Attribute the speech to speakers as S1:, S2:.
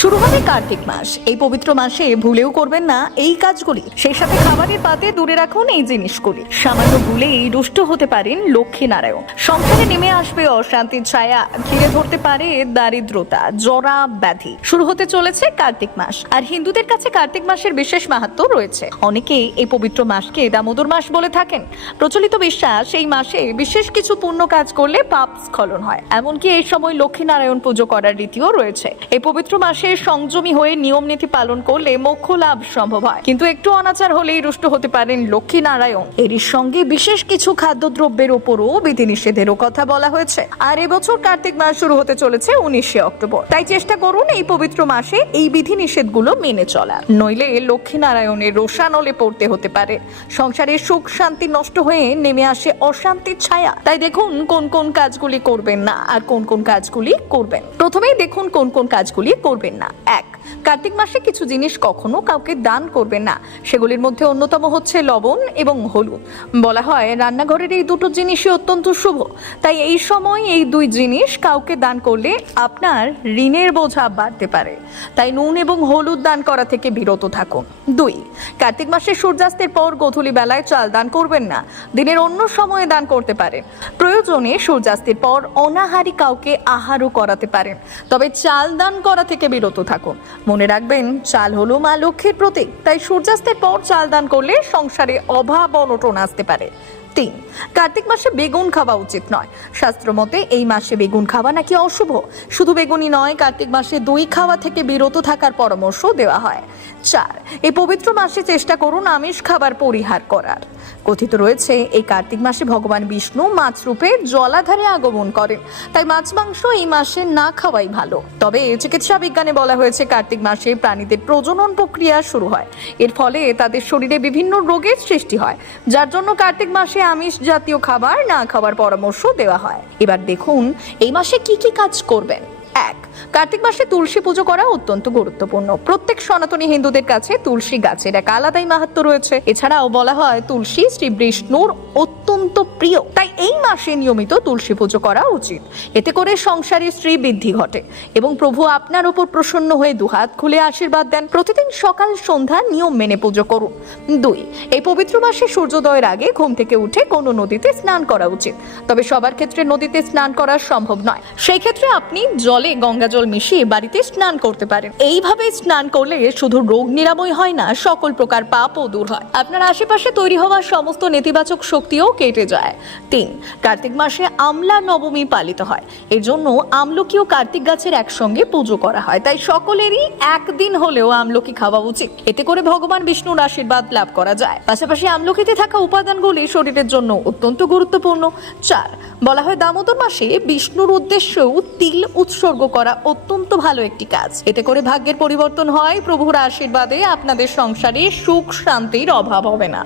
S1: শুরু হবে কার্তিক মাস। এই পবিত্র মাসে ভুলেও করবেন না এই কাজগুলি। সেই সাথে খাবারের পাতে দূরে রাখুন এই জিনিসগুলি। সামান্য ভুলেই রুষ্ট হতে পারেন লক্ষ্মী নারায়ণ সংসারে নেমে আসবে অশান্তির ছায়া, ঘিরে ধরতে পারে দারিদ্রতা, জরা ব্যাধি। শুরু হতে চলেছে কার্তিক মাস, আর হিন্দুদের কাছে কার্তিক মাসের বিশেষ মাহাত্ম রয়েছে। অনেকে এই পবিত্র মাসকে দামোদর মাস বলে থাকেন। প্রচলিত বিশ্বাস, এই মাসে বিশেষ কিছু পুণ্য কাজ করলে পাপ স্খলন হয়। এমনকি এই সময় লক্ষ্মী নারায়ণ পুজো করার রীতিও রয়েছে। এই পবিত্র মাসে সংযমী হয়ে নিয়ম নীতি পালন করলে মোক্ষ লাভ সম্ভব হয়। কিন্তু একটু অনাচার হলেই রুষ্ট হতে পারেন লক্ষ্মী নারায়ণ এরই সঙ্গে বিশেষ কিছু খাদ্যদ্রব্যের ওপরও বিধিনিষেধেরও কথা বলা হয়েছে। আর এবছর কার্তিক মাস শুরু হতে চলেছে উনিশে অক্টোবর। তাই চেষ্টা করুন এই পবিত্র মাসে এই বিধিনিষেধগুলো মেনে চলা নইলে লক্ষ্মী নারায়ণের রোষানলে পড়তে হতে পারে। সংসারের সুখ শান্তি নষ্ট হয়ে নেমে আসে অশান্তির ছায়া। তাই দেখুন কোন কোন কাজগুলি করবেন না, আর কোন কোন কাজগুলি করবেন। প্রথমেই দেখুন কোন কোন কাজগুলি করবেন। না। এক, কার্তিক মাসে কিছু জিনিস কখনো কাউকে দান করবেন না। সেগুলির মধ্যে অন্যতম হচ্ছে লবণ এবং হলুদ। বলা হয় রান্নাঘরের এই দুটো জিনিসই অত্যন্ত শুভ। তাই এই সময় এই দুই জিনিস কাউকে দান করলে আপনার ঋণের বোঝা বাড়তে পারে। তাই নুন এবং হলুদ দান করা থেকে বিরত থাকুন। দুই, কার্তিক মাসে সূর্যাস্তের পর গোধূলি বেলায় চাল দান করবেন না। দিনের অন্য সময়ে দান করতে পারেন। প্রয়োজনে সূর্যাস্তের পর অনাহারি কাউকে আহারও করাতে পারেন। তবে চাল দান করা থেকে বিরত থাকুন মনে রাখবেন, চাল হলো মা লক্ষ্মীর প্রতীক, তাই সূর্যাস্তের পর চাল দান করলে সংসারে অভাব অনটন আসতে পারে। তিন কার্তিক মাসে বেগুন খাওয়া উচিত নয়। শাস্ত্র মতে, এই মাসে বেগুন খাওয়া নাকি অশুভ? শুধু বেগুনই নয়, কার্তিক মাসে দই খাওয়া থেকে বিরত থাকার পরামর্শ দেওয়া হয়। চার, এই পবিত্র মাসে চেষ্টা করুন আমিষ খাবার পরিহার করার। কথিত রয়েছে, এই কার্তিক মাসে ভগবান বিষ্ণু মাছ রূপে জলাধারে আগমন করেন। তাই মাছ মাংস এই মাসে না খাওয়াই ভালো। তবে চিকিৎসা বিজ্ঞানে বলা হয়েছে, কার্তিক মাসে প্রাণীদের প্রজনন প্রক্রিয়া শুরু হয়। এর ফলে তাদের শরীরে বিভিন্ন রোগের সৃষ্টি হয়। যার জন্য কার্তিক মাসে আমিষ জাতীয় খাবার না খাবার পরামর্শ দেওয়া হয়। এবার দেখুন, এই মাসে কি কি কাজ করবেন। কার্তিক মাসে তুলসী পুজো করা অত্যন্ত গুরুত্বপূর্ণ। প্রত্যেক সনাতনী হিন্দুদের কাছে তুলসী গাছের এক আলাদাই মাহাত্ম রয়েছে। এছাড়াও বলা হয় তুলসী শ্রী বিষ্ণুর অত্যন্ত প্রিয়। তাই এই মাসে নিয়মিত তুলসী পুজো করা উচিত। এতে করে সংসারে স্ত্রী বৃদ্ধি ঘটে এবং প্রভু আপনার উপর প্রসন্ন হয়ে দুহাত খুলে আশীর্বাদ দেন। প্রতিদিন সকাল সন্ধ্যা নিয়ম মেনে পুজো করুন। দুই, এই পবিত্র মাসে সূর্যোদয়ের আগে ঘুম থেকে উঠে কোনো নদীতে স্নান করা উচিত। তবে সবার ক্ষেত্রে নদীতে স্নান করা সম্ভব নয়। সেই ক্ষেত্রে আপনি জলে গঙ্গা জল মিশিয়ে বাড়িতে স্নান করতে পারেন। এইভাবে স্নান করলে শুধু রোগ নিরাময় হয় না, সকল প্রকার পাপও দূর হয়। আপনার আশেপাশে তৈরি হওয়া সমস্ত নেতিবাচক শক্তিও কেটে যায়। তিন, কার্তিক মাসে আমলা নবমী পালিত হয়। এর জন্য আমলকি ও কার্তিক গাছের একসঙ্গে পুজো করা হয়। তাই সকলেরই একদিন হলেও আমলকি খাওয়া উচিত। এতে করে ভগবান বিষ্ণুর আশীর্বাদ লাভ করা যায়। পাশাপাশি আমলকিতে থাকা উপাদানগুলি শরীরের জন্য অত্যন্ত গুরুত্বপূর্ণ। চার, বলা হয় দামোদর মাসে বিষ্ণুর উদ্দেশ্যেও তিল উৎসর্গ করা অত্যন্ত ভালো একটি কাজ। এতে করে ভাগ্যের পরিবর্তন হয়, প্রভুর আশীর্বাদে আপনাদের সংসারে সুখ শান্তির অভাব হবে না।